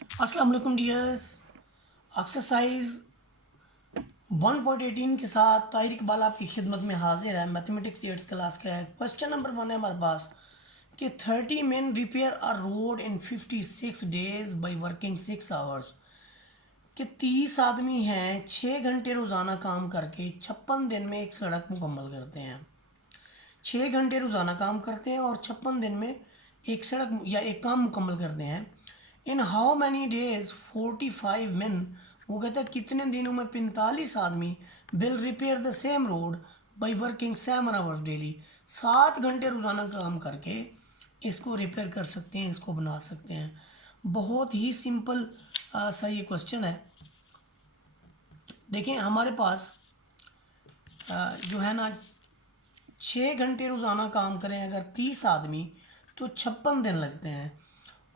अस्सलाम वालेकुम dears. Exercise 1.18 के साथ ताहिर इकबाल आपकी खिदमत में हाजिर है। मैथमेटिक्स 8 क्लास का है। क्वेश्चन नंबर 1 है हमारे पास कि 30 men repair a road in 56 days by working 6 hours. कि 30 आदमी हैं 6 घंटे रोज़ाना काम करके 56 दिन में एक सड़क मुकम्मल करते हैं। 6 घंटे रोज़ाना काम करते हैं और 56 दिन में एक सड़क या एक काम मुकम्मल करते हैं। In how many days 45 men, वो कहता है कितने दिनों में 45 आदमी will repair the same road by working 7 hours daily. 7 घंटे रोज़ाना काम करके इसको रिपेयर कर सकते हैं, इसको बना सकते हैं। बहुत ही सिंपल सा ये क्वेश्चन है। देखें हमारे पास जो है ना 6 घंटे रोज़ाना काम करें अगर 30 आदमी तो 56 दिन लगते हैं,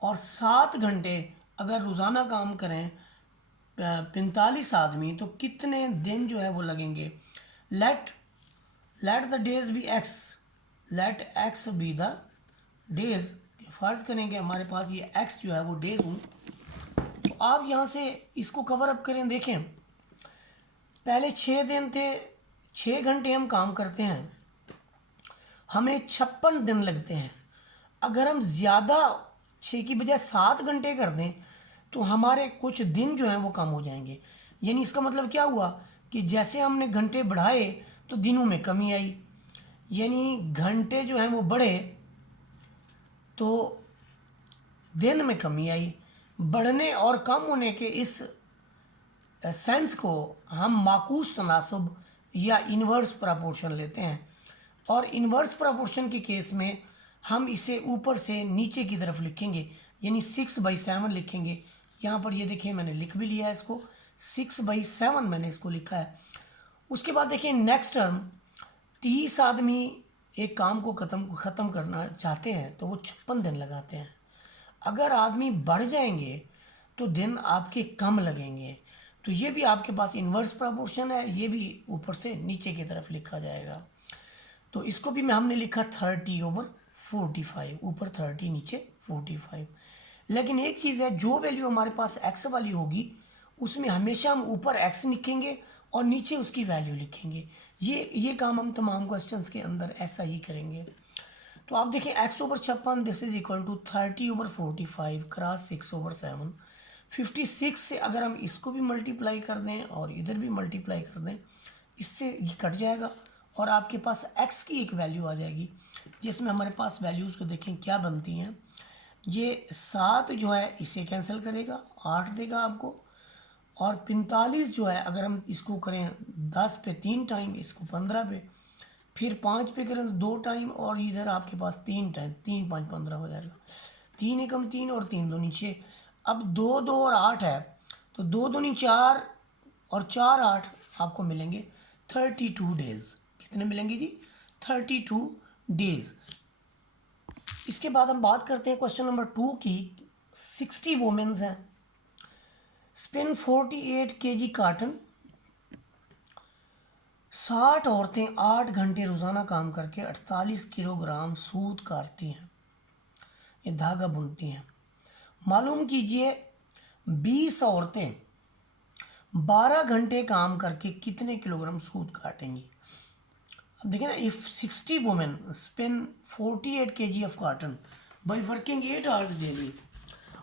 और 7 घंटे अगर रोज़ाना काम करें 45 आदमी तो कितने दिन जो है वो लगेंगे। Let let the days be X, let X be the days. फ़र्ज़ करेंगे हमारे पास ये एक्स जो है वो डेज हूँ, तो आप यहाँ से इसको कवर अप करें। देखें पहले 6 दिन थे, 6 घंटे हम काम करते हैं, हमें 56 दिन लगते हैं। अगर हम ज़्यादा 6 की बजाय 7 घंटे कर दें तो हमारे कुछ दिन जो हैं वो कम हो जाएंगे। यानी इसका मतलब क्या हुआ कि जैसे हमने घंटे बढ़ाए तो दिनों में कमी आई, यानी घंटे जो हैं वो बढ़े तो दिन में कमी आई। बढ़ने और कम होने के इस सेंस को हम माकूस तनासुब या इन्वर्स प्रपोर्शन लेते हैं, और इन्वर्स प्रपोर्शन के केस में हम इसे ऊपर से नीचे की तरफ लिखेंगे, यानी 6/7 लिखेंगे। यहाँ पर ये देखिए मैंने लिख भी लिया है इसको, 6/7 मैंने इसको लिखा है। उसके बाद देखिए नेक्स्ट टर्म, 30 आदमी एक काम को ख़त्म करना चाहते हैं तो वो 56 दिन लगाते हैं। अगर आदमी बढ़ जाएंगे तो दिन आपके कम लगेंगे। तो ये भी आपके पास इन्वर्स प्रपोर्शन है, ये भी ऊपर से नीचे की तरफ लिखा जाएगा। तो इसको भी मैं हमने लिखा 30/45, ऊपर 30 नीचे 45। लेकिन एक चीज़ है, जो वैल्यू हमारे पास x वाली होगी उसमें हमेशा हम ऊपर x लिखेंगे और नीचे उसकी वैल्यू लिखेंगे। ये काम हम तमाम क्वेश्चंस के अंदर ऐसा ही करेंगे। तो आप देखें x/56 this is equal to 30/45 cross 6/7। 56 से अगर हम इसको भी मल्टीप्लाई कर दें और इधर भी मल्टीप्लाई कर दें, इससे ये कट जाएगा और आपके पास x की एक वैल्यू आ जाएगी, जिसमें हमारे पास वैल्यूज़ को देखें क्या बनती हैं। ये 7 जो है इसे कैंसिल करेगा, 8 देगा आपको, और 45 जो है अगर हम इसको करें 10 पे 3 टाइम, इसको 15 पे, फिर 5 पे करें तो 2 टाइम, और इधर आपके पास 3 टाइम, 3 5 15 हो जाएगा। 3 एकम 3 और 3 दूनी 6। अब 2 2 और 8 है तो 2 दूनी 4 और 4 8 आपको मिलेंगे 32 डेज। कितने मिलेंगे जी? 32 डेज। इसके बाद हम बात करते हैं क्वेश्चन नंबर 2 की। 60 वुमेन्स हैं, स्पिन 48 kg काटन। 60 औरतें 8 घंटे रोज़ाना काम करके 48 किलोग्राम सूत काटती हैं, ये धागा बुनती हैं। मालूम कीजिए 20 औरतें 12 घंटे काम करके कितने किलोग्राम सूत काटेंगी। अब देखिए ना, if 60 women spin 48 kg of cotton by working 8 hours daily,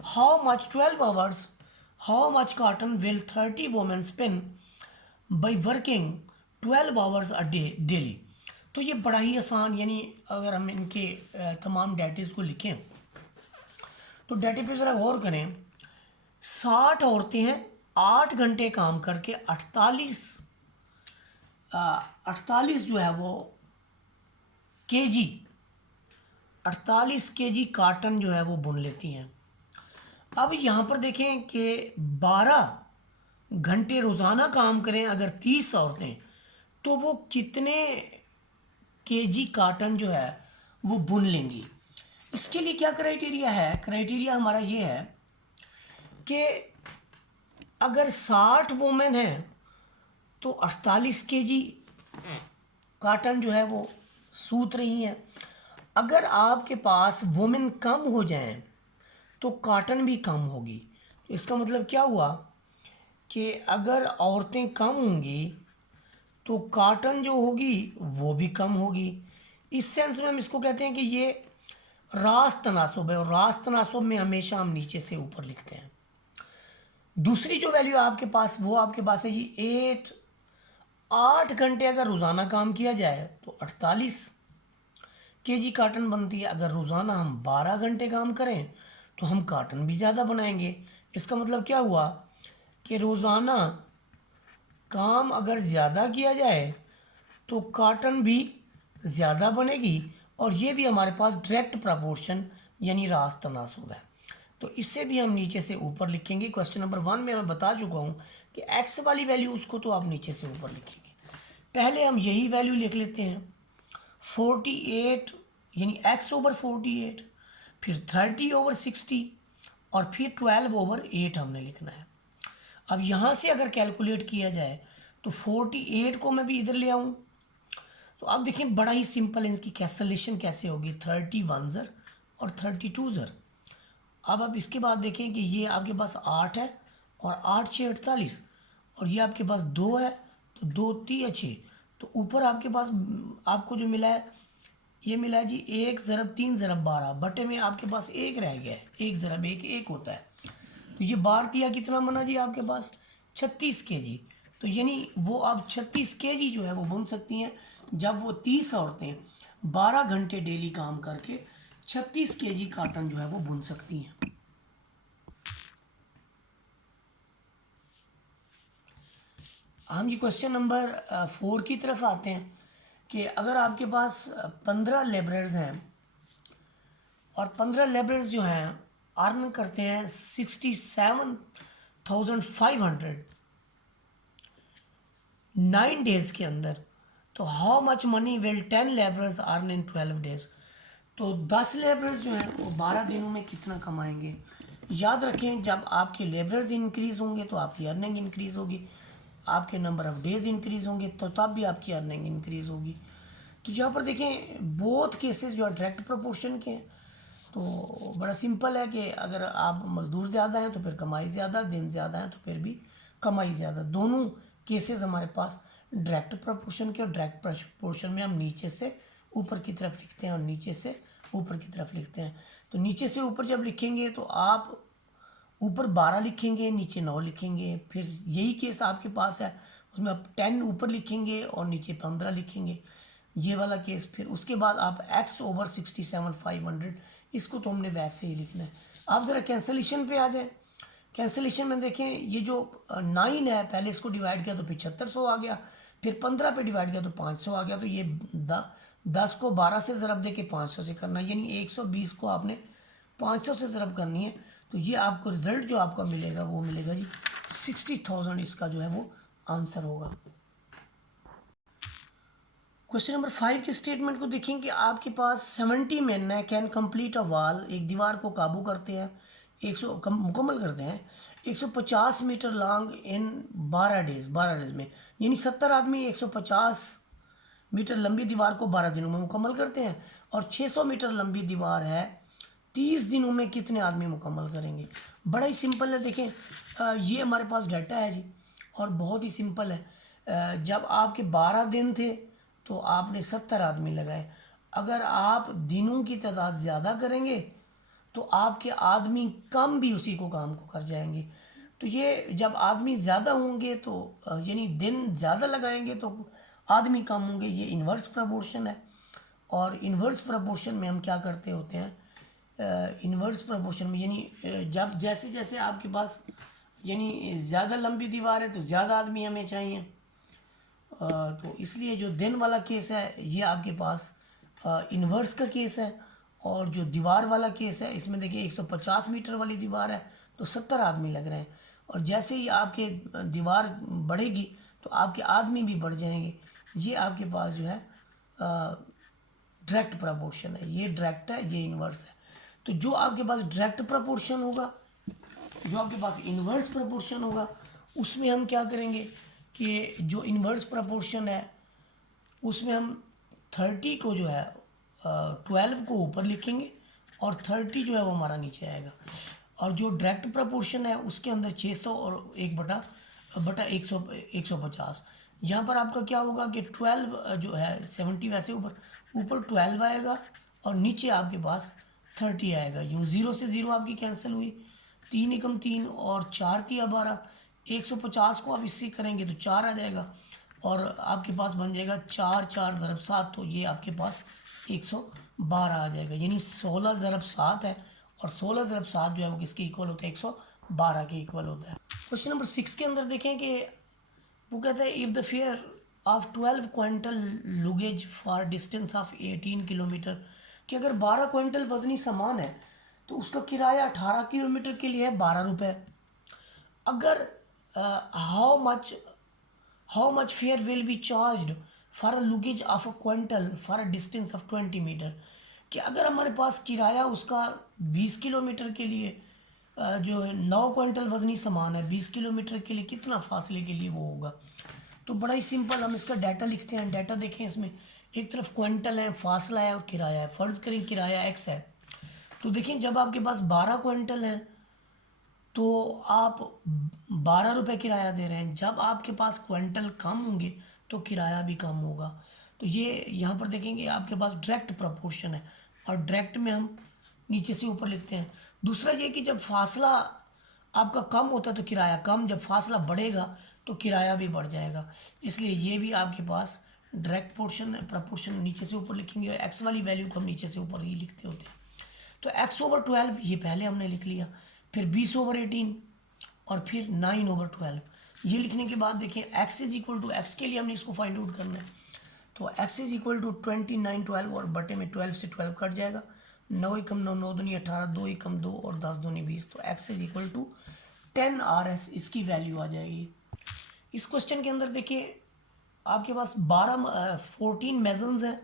how much 12 hours, how much cotton will 30 women spin by working 12 hours a day daily. तो ये बड़ा ही आसान, यानी अगर हम इनके तमाम डेटिस को लिखें तो डेटे पे ज़रा गौर करें। 60 औरतें हैं, 8 घंटे काम करके 48 जो है वो केजी, 48 केजी काटन जो है वो बुन लेती हैं। अब यहाँ पर देखें कि 12 घंटे रोज़ाना काम करें अगर 30 औरतें, तो वो कितने केजी काटन जो है वो बुन लेंगी। इसके लिए क्या क्राइटेरिया है? क्राइटेरिया हमारा ये है कि अगर 60 वुमेन हैं तो 48 केजी काटन जो है वो सूत रही हैं। अगर आपके पास वुमेन कम हो जाएं तो काटन भी कम होगी। तो इसका मतलब क्या हुआ कि अगर औरतें कम होंगी तो कॉटन जो होगी वो भी कम होगी। इस सेंस में हम इसको कहते हैं कि ये रास्त तनासुब है, और रास्त तनासुब में हमेशा हम नीचे से ऊपर लिखते हैं। दूसरी जो वैल्यू आपके पास वो आपके पास है जी 8 घंटे अगर रोज़ाना काम किया जाए तो 48 kg काटन बनती है। अगर रोज़ाना हम 12 घंटे काम करें तो हम काटन भी ज़्यादा बनाएंगे। इसका मतलब क्या हुआ कि रोज़ाना काम अगर ज़्यादा किया जाए तो काटन भी ज़्यादा बनेगी, और ये भी हमारे पास डायरेक्ट प्रपोर्शन यानी रास्त तनासुब है। तो इससे भी हम नीचे से ऊपर लिखेंगे। क्वेश्चन नंबर 1 में मैं बता चुका हूँ कि एक्स वाली वैल्यू उसको तो आप नीचे से ऊपर लिखेंगे। पहले हम यही वैल्यू लिख लेते हैं 48 यानी x/48, फिर 30/60 और फिर 12/8 हमने लिखना है। अब यहाँ से अगर कैलकुलेट किया जाए तो 48 को मैं भी इधर ले आऊँ तो आप देखें बड़ा ही सिंपल है, इसकी कैंसलेशन कैसे होगी, 31 ज़र और 32 ज़र। अब इसके बाद देखें कि ये आपके पास 8 है और 8 6 48, और ये आपके पास 2 है तो 2 3 6, तो ऊपर आपके पास आपको जो मिला है ये मिला है जी 1 ज़रब 3 ज़रब 12, बटे में आपके पास 1 रह गया है, 1 ज़रब 1 1 होता है। तो ये बार दिया कितना बना जी आपके पास 36 kg। तो यानी वो आप 36 kg जो है वो बुन सकती हैं जब वो 30 औरतें 12 घंटे डेली काम करके 36 kg काटन जो है वो बुन सकती हैं। हम ये क्वेश्चन नंबर 4 की तरफ आते हैं कि अगर आपके पास 15 लेबरर्स हैं और 15 लेबरर्स जो हैं अर्न करते हैं 67,500 9 डेज़ के अंदर, तो how much money will 10 labourers earn in 12 days. तो 10 लेबरर्स जो हैं वो 12 दिनों में कितना कमाएंगे। याद रखें जब आपके लेबरर्स इंक्रीज़ होंगे तो आपकी अर्निंग इंक्रीज़ होगी, आपके नंबर ऑफ़ डेज़ इंक्रीज़ होंगे तो तब भी आपकी अर्निंग इंक्रीज़ होगी। तो यहाँ पर देखें बोथ केसेस जो है डायरेक्ट प्रोपोर्शन के हैं। तो बड़ा सिंपल है कि अगर आप मज़दूर ज़्यादा हैं तो फिर कमाई ज़्यादा, दिन ज़्यादा हैं तो फिर भी कमाई ज़्यादा। दोनों केसेस हमारे पास डायरेक्ट प्रोपोर्शन के, और डायरेक्ट प्रोपोर्शन में हम नीचे से ऊपर की तरफ लिखते हैं और नीचे से ऊपर की तरफ लिखते हैं। तो नीचे से ऊपर जब लिखेंगे तो आप ऊपर 12 लिखेंगे, नीचे 9 लिखेंगे। फिर यही केस आपके पास है, उसमें आप 10 ऊपर लिखेंगे और नीचे 15 लिखेंगे, ये वाला केस। फिर उसके बाद आप x/67,500, इसको तो हमने वैसे ही लिखना है। आप ज़रा कैंसलेशन पे आ जाए। कैंसलेशन में देखें ये जो 9 है पहले इसको डिवाइड किया तो 7500 आ गया, फिर 15 पे डिवाइड किया तो 500 आ गया। तो ये 10 को 12 से ज़रब दे के 500 से करना है, यानी 120 को आपने 500 से ज़रब करनी है। तो ये आपको रिज़ल्ट जो आपका मिलेगा वो मिलेगा जी 60,000, इसका जो है वो आंसर होगा। क्वेश्चन नंबर 5 की स्टेटमेंट को देखें कि आपके पास 70 मैन है कैन कंप्लीट अ वॉल, एक दीवार को काबू करते हैं, 100 मुकम्मल करते हैं 150 मीटर लॉन्ग इन 12 डेज़ में, यानी 70 आदमी 150 मीटर लंबी दीवार को 12 दिनों में मुकम्मल करते हैं। और 600 मीटर लंबी दीवार है, 30 दिनों में कितने आदमी मुकम्मल करेंगे। बड़ा ही सिंपल है, देखें ये हमारे पास डाटा है जी, और बहुत ही सिंपल है। जब आपके 12 दिन थे तो आपने 70 आदमी लगाए। अगर आप दिनों की तादाद ज़्यादा करेंगे तो आपके आदमी कम भी उसी को काम को कर जाएंगे। तो ये जब आदमी ज़्यादा होंगे तो यानी दिन ज़्यादा लगाएंगे तो आदमी कम होंगे, ये इन्वर्स प्रपोर्शन है। और इन्वर्स प्रपोर्शन में हम क्या करते होते हैं, इन्वर्स प्रपोर्शन में यानी जब जैसे जैसे आपके पास यानी ज़्यादा लंबी दीवार है तो ज़्यादा आदमी हमें चाहिए। तो इसलिए जो दिन वाला केस है ये आपके पास इन्वर्स का केस है, और जो दीवार वाला केस है इसमें देखिए 150 मीटर वाली दीवार है तो 70 आदमी लग रहे हैं। और जैसे ही आपके दीवार बढ़ेगी तो आपके आदमी भी बढ़ जाएंगे। ये आपके पास जो है डायरेक्ट प्रपोर्शन है, ये डायरेक्ट है, ये इन्वर्स है। तो जो आपके पास डायरेक्ट प्रपोर्शन होगा, जो आपके पास इन्वर्स प्रपोर्शन होगा, उसमें हम क्या करेंगे कि जो इन्वर्स प्रपोर्शन है उसमें हम 30 को जो है 12 को ऊपर लिखेंगे और 30 जो है वो हमारा नीचे आएगा। और जो डायरेक्ट प्रपोर्शन है उसके अंदर 600 और 1/150। यहाँ पर आपका क्या होगा कि 12 जो है 70 वैसे ऊपर ऊपर 12 आएगा और नीचे आपके पास 30 आएगा। यूँ 0 से 0 आपकी कैंसिल हुई, 3 एकम 3 और 4 तिया 12। 150 को आप इससे करेंगे तो 4 आ जाएगा और आपके पास बन जाएगा 4 4 ज़रब 7, तो ये आपके पास 112 आ जाएगा। यानी 16 ज़रब 7 है और 16 ज़रब 7 जो है वो किसके इक्वल होता है, 112 के इक्वल होता है। क्वेश्चन नंबर 6 के अंदर देखें कि वो कहता है if the fare of 12 quintal luggage for distance of 18 kilometre, कि अगर 12 क्विंटल वजनी सामान है तो उसका किराया 18 किलोमीटर के लिए है 12 रुपये। अगर how much fare will be charged for a luggage of a quintal for a distance of 20 metre, कि अगर हमारे पास किराया उसका 20 किलोमीटर के लिए जो है 9 क्विंटल वजनी सामान है, 20 किलोमीटर के लिए कितना फासले के लिए वो होगा। तो बड़ा ही सिंपल, हम इसका डाटा लिखते हैं। डाटा देखें, इसमें एक तरफ क्विंटल है, फासला है और किराया है। फ़र्ज़ करें किराया x है, तो देखें जब आपके पास 12 क्विंटल है तो आप 12 रुपये किराया दे रहे हैं। जब आपके पास क्विंटल कम होंगे तो किराया भी कम होगा। तो ये यहाँ पर देखेंगे आपके पास डायरेक्ट प्रपोर्शन है और डायरेक्ट में हम नीचे से ऊपर लिखते हैं। दूसरा ये कि जब फासला आपका कम होता है तो किराया कम, जब फासला बढ़ेगा तो किराया भी बढ़ जाएगा। इसलिए ये भी आपके पास डायरेक्ट प्रपोर्शन नीचे से ऊपर लिखेंगे और एक्स वाली वैल्यू को हम नीचे से ऊपर ही लिखते होते हैं। तो x/12 ये पहले हमने लिख लिया, फिर 20/18 और फिर 9/12। ये लिखने के बाद देखिए x is equal to x के लिए हमने इसको फाइंड आउट करना है। तो x इज इक्वल टू 29 12 और बटे में 12 से 12 कट जाएगा। 9 एकम 9 9 दूनी 18, 2 एकम 2 और 10 दूनी 20। तो x is equal to 10 RS इसकी वैल्यू आ जाएगी। इस क्वेश्चन के अंदर देखिए आपके पास 14 मेजन्स हैं।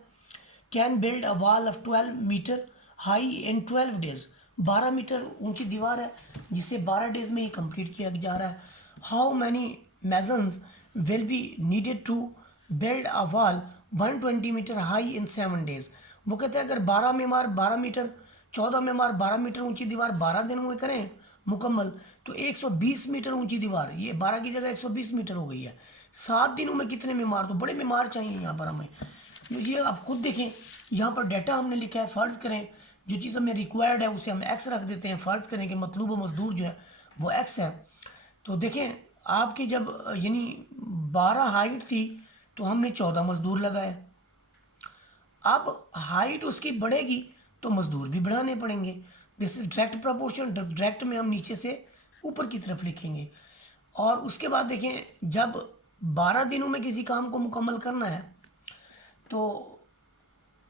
Can build a wall of 12 metre high in 12 days. 12 metre ऊंची दीवार है जिसे 12 डेज में ही कंप्लीट किया जा रहा है। How many masons will be needed to build a wall 120 metre high in 7 days. वो कहते हैं अगर 12 मेमार 12 मीटर 14 मेमार 12 मीटर ऊंची दीवार 12 दिनों में करें मुकम्मल तो 120 मीटर ऊंची दीवार, ये 12 की जगह 120 मीटर हो गई है। 7 दिनों में कितने मेमार, तो बड़े मेमार चाहिए यहाँ पर हमें। ये आप खुद देखें, यहाँ पर डाटा हमने लिखा है। फ़र्ज़ करें जो चीज़ हमें रिक्वायर्ड है उसे हम एक्स रख देते हैं। फ़र्ज़ करें कि मतलूब मज़दूर जो है वो एक्स है। तो देखें आपकी जब यानी 12 हाइट थी तो हमने 14 मज़दूर लगाए। अब हाइट उसकी बढ़ेगी तो मज़दूर भी बढ़ाने पड़ेंगे। This is direct proportion. Direct में हम नीचे से ऊपर की तरफ लिखेंगे। और उसके बाद देखें जब 12 दिनों में किसी काम को मुकम्मल करना है तो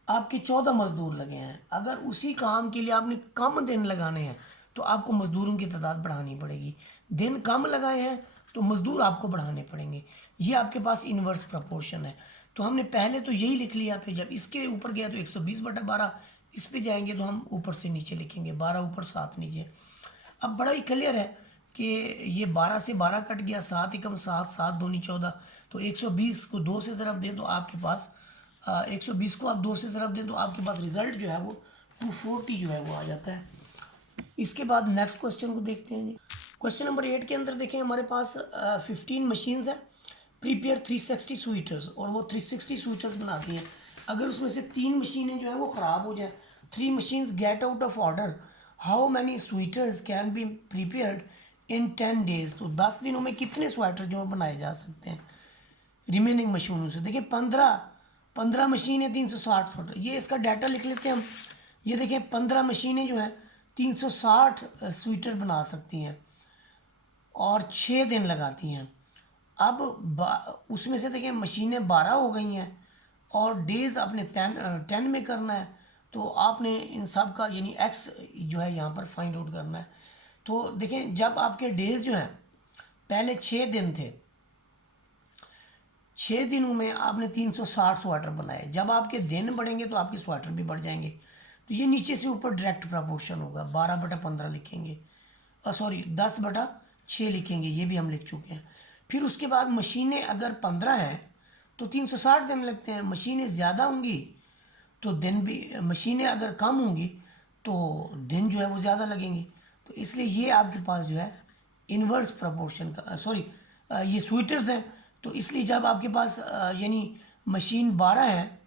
आपके 14 मज़दूर लगे हैं। अगर उसी काम के लिए आपने कम दिन लगाने हैं तो आपको मज़दूरों की तादाद बढ़ानी पड़ेगी। दिन कम लगाए हैं तो मज़दूर आपको बढ़ाने पड़ेंगे। ये आपके पास इन्वर्स प्रपोर्शन है। तो हमने पहले तो यही लिख लिया, फिर जब इसके ऊपर गया तो 120/12, इस पे जाएंगे तो हम ऊपर से नीचे लिखेंगे 12 ऊपर 7 नीचे। अब बड़ा ही क्लियर है कि ये 12 से 12 कट गया, 7 एकम 7, 7 दूनी 14। तो 120 को 2 से ज़रब दें तो आपके पास 120 को आप 2 से ज़रब दें तो आपके पास रिज़ल्ट जो है वो 240 जो है वो आ जाता है। इसके बाद नेक्स्ट क्वेश्चन को देखते हैं जी। क्वेश्चन नंबर 8 के अंदर देखें हमारे पास 15 मशीन्स हैं प्रीपेयर 360 स्वीटर्स, और वो 360 स्वीटर्स बनाती हैं। अगर उसमें से 3 मशीनें जो है वो ख़राब हो जाए, 3 machines get out of order, how many sweaters can be prepared in 10 days. तो 10 दिनों में कितने स्वेटर जो है बनाए जा सकते हैं रिमेनिंग मशीनों से। देखिए 15 मशीनें 360 स्वेटर, ये इसका डाटा लिख लेते हैं हम। ये देखें 15 मशीनें जो हैं 360 स्वेटर बना सकती हैं और 6 दिन लगाती हैं। अब उसमें से देखिए मशीनें 12 हो गई हैं और डेज़ आपने 10 में करना है। तो आपने इन सब का यानी एक्स जो है यहाँ पर फाइंड आउट करना है। तो देखें जब आपके डेज़ जो हैं पहले 6 दिन थे, 6 दिनों में आपने 360 स्वेटर बनाए। जब आपके दिन बढ़ेंगे तो आपके स्वेटर भी बढ़ जाएंगे। तो ये नीचे से ऊपर डायरेक्ट प्रपोर्शन होगा। 12/15 लिखेंगे और सॉरी 10/6 लिखेंगे, ये भी हम लिख चुके हैं। फिर उसके बाद मशीनें अगर 15 हैं तो 360 दिन लगते हैं। मशीनें ज़्यादा होंगी तो दिन भी, मशीनें अगर कम होंगी तो दिन जो है वो ज़्यादा लगेंगी। तो इसलिए ये आपके पास जो है इन्वर्स प्रपोर्शन का सॉरी ये स्वीटर्स हैं, तो इसलिए जब आपके पास यानी मशीन 12 है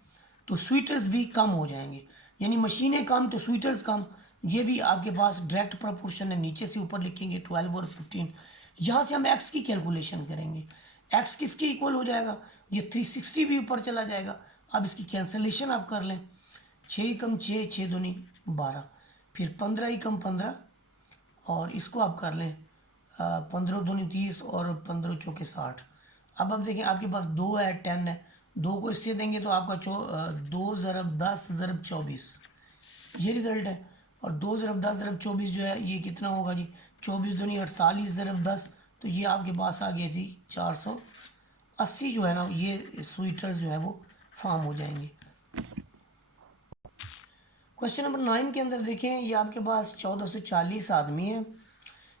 तो स्वीटर्स भी कम हो जाएंगे, यानी मशीनें कम तो स्वीटर्स कम। ये भी आपके पास डायरेक्ट प्रपोर्शन है, नीचे से ऊपर लिखेंगे 12 और 15। यहाँ से हम एक्स की कैलकुलेशन करेंगे, एक्स किसके इक्वल हो जाएगा, ये 360 भी ऊपर चला जाएगा। अब इसकी कैंसलेशन आप कर लें, 6 कम 6, 6 दूनी 12, फिर 15 ही कम 15, और इसको आप कर लें 15 दूनी 30 और 15 चौके 60। अब देखें आपके पास 2 है 10 है, 2 को इससे देंगे तो आपका 2 ज़रब 10 ज़रब 24 ये रिज़ल्ट है। और 2 ज़रब 10 ज़रब 24 जो है ये कितना होगा जी, 24 दूनी 48 ज़रब 10, तो ये आपके पास आ गया जी 480 जो है ना, ये स्वीटर्स जो है वो फॉर्म हो जाएंगे। क्वेश्चन नंबर 9 के अंदर देखें, ये आपके पास 1440 आदमी हैं,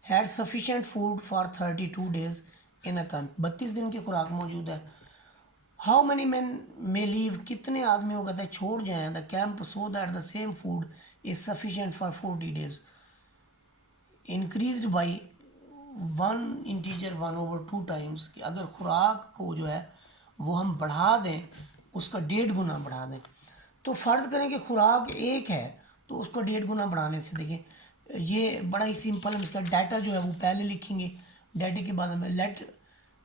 had sufficient food for 32 days in a camp, 32 दिन की खुराक मौजूद है। How many man may leave, कितने आदमियों कहते हैं छोड़ जाएं the camp so that the same food is sufficient for 40 days, increased by 1 integer 1/2 times, कि अगर खुराक को जो है वो हम बढ़ा दें, उसका 1.5 गुना बढ़ा दें। तो फ़र्ज़ करें कि खुराक 1 है तो उसको 1.5 गुना बढ़ाने से देखें ये बड़ा ही सिंपल है। इसका डाटा जो है वो पहले लिखेंगे, डाटे के बाद में लेट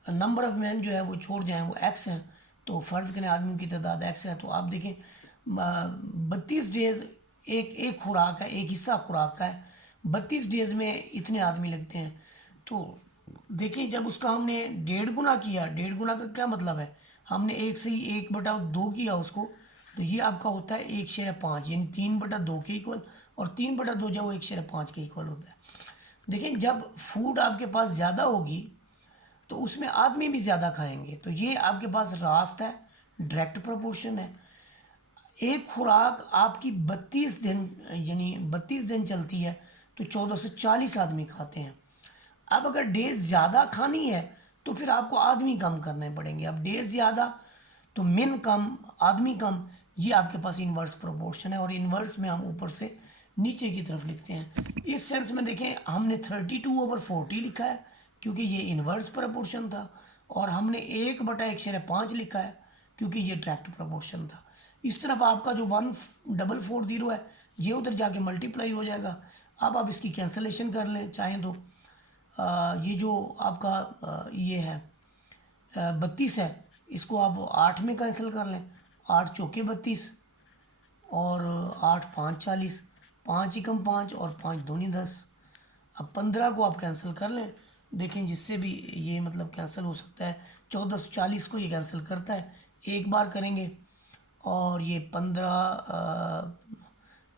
नंबर ऑफ़ मैन जो है वो छोड़ जाएं वो एक्स है, तो फ़र्ज़ करें आदमियों की तादाद एक्स है, तो आप देखें 32 डेज़ एक खुराक है, एक हिस्सा खुराक का है, 32 डेज़ में इतने आदमी लगते हैं। तो देखिए जब उसका हमने 1.5 गुना किया, 1.5 गुना का क्या मतलब है, हमने 1 से ही 1/2 किया उसको, तो ये आपका होता है 1/5, यानी 3/2 के इक्वल, और 3/2 जब वो 1/5 के इक्वल होता है। देखिए जब फूड आपके पास ज़्यादा होगी तो उसमें आदमी भी ज़्यादा खाएंगे, तो ये आपके पास रास्त है, डायरेक्ट प्रोपोर्शन है। एक खुराक आपकी 32 दिन यानी 32 दिन चलती है तो 1440 आदमी खाते हैं। अब अगर डेज ज़्यादा खानी है तो फिर आपको आदमी कम करने पड़ेंगे। अब डेज ज़्यादा तो मिन कम आदमी कम, ये आपके पास इन्वर्स प्रोपोर्शन है, और इन्वर्स में हम ऊपर से नीचे की तरफ लिखते हैं। इस सेंस में देखें हमने 32/40 लिखा है क्योंकि ये इन्वर्स प्रोपोर्शन था, और हमने 1/1/5 लिखा है क्योंकि ये डायरेक्ट प्रोपोर्शन था। इस तरफ आपका जो 1440 है ये उधर जाके मल्टीप्लाई हो जाएगा। अब आप इसकी कैंसलेशन कर लें चाहें तो, ये जो आपका ये है 32 है, इसको आप 8 में कैंसिल कर लें, 8 चौके 32 और 8 5 40, 5 एकम 5 और 5 दूनी 10। अब 15 को आप कैंसिल कर लें, देखें जिससे भी ये मतलब कैंसिल हो सकता है, 1440 को ये कैंसिल करता है, एक बार करेंगे और ये 15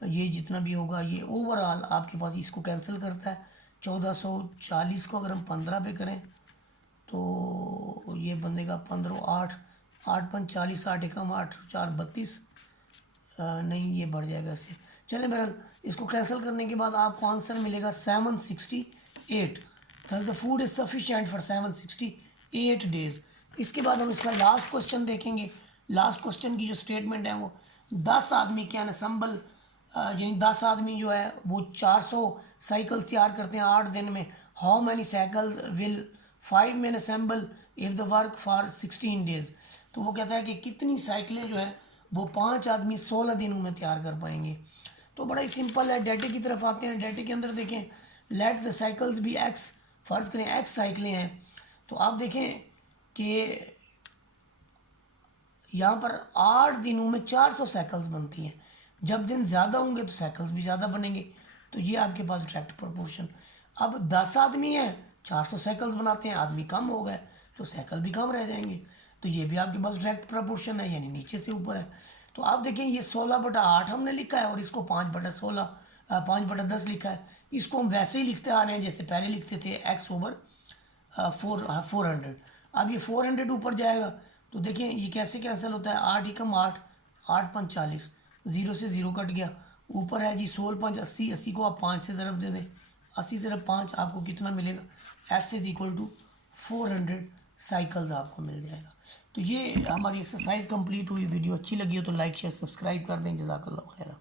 ये जितना भी होगा ये ओवरऑल आपके पास इसको कैंसिल करता है। 1440 को अगर हम 15 पे करें तो ये बनेगा 15 8 8 5 40, 8 एकम 8 4 32, नहीं ये बढ़ जाएगा इससे। चले बहरहाल इसको कैंसिल करने के बाद आपको आंसर मिलेगा 768। Thus the food is sufficient for 768 days. इसके बाद हम इसका लास्ट क्वेश्चन देखेंगे। लास्ट क्वेश्चन की जो स्टेटमेंट है वो 10 आदमी कैन असम्बल, यानी 10 आदमी जो है वो 400 साइकिल्स तैयार करते हैं 8 दिन में। How many cycles will 5 man असम्बल if the work for 16 days. तो वो कहता है कि कितनी साइकिलें जो है वो 5 आदमी 16 दिनों में तैयार कर पाएंगे। तो बड़ा ही सिंपल है, डाटे की तरफ आते हैं। डाटे के अंदर देखें let the cycles be X, फ़र्ज़ करें एक्स साइकिलें हैं, तो आप देखें कि यहाँ पर 8 दिनों में 400 साइकिल्स बनती हैं। जब दिन ज़्यादा होंगे तो साइकिल्स भी ज़्यादा बनेंगे, तो ये आपके पास डायरेक्ट प्रोपोर्शन। अब 10 आदमी हैं 400 साइकिल्स बनाते हैं, आदमी कम हो गए तो साइकिल भी कम रह जाएंगे, तो ये भी आपके पास डायरेक्ट प्रोपोर्शन है, यानी नीचे से ऊपर है। तो आप देखें ये 16/8 हमने लिखा है और इसको 5/16 5/10 लिखा है। इसको हम वैसे ही लिखते आ रहे हैं जैसे पहले लिखते थे x/400। अब ये 400 ऊपर जाएगा तो देखें ये कैसे कैंसिल होता है, 8 एकम 8 8 5 40, 0 से 0 कट गया। ऊपर है जी 16 5 80, 80 को आप 5 से ज़रब दे दें, 80 ज़रब 5 आपको कितना मिलेगा, x is equal to 400 cycles आपको मिल जाएगा। तो ये हमारी एक्सरसाइज कंप्लीट हुई। वीडियो अच्छी लगी हो तो लाइक शेयर सब्सक्राइब कर दें। जज़ाकल्लाह खैर।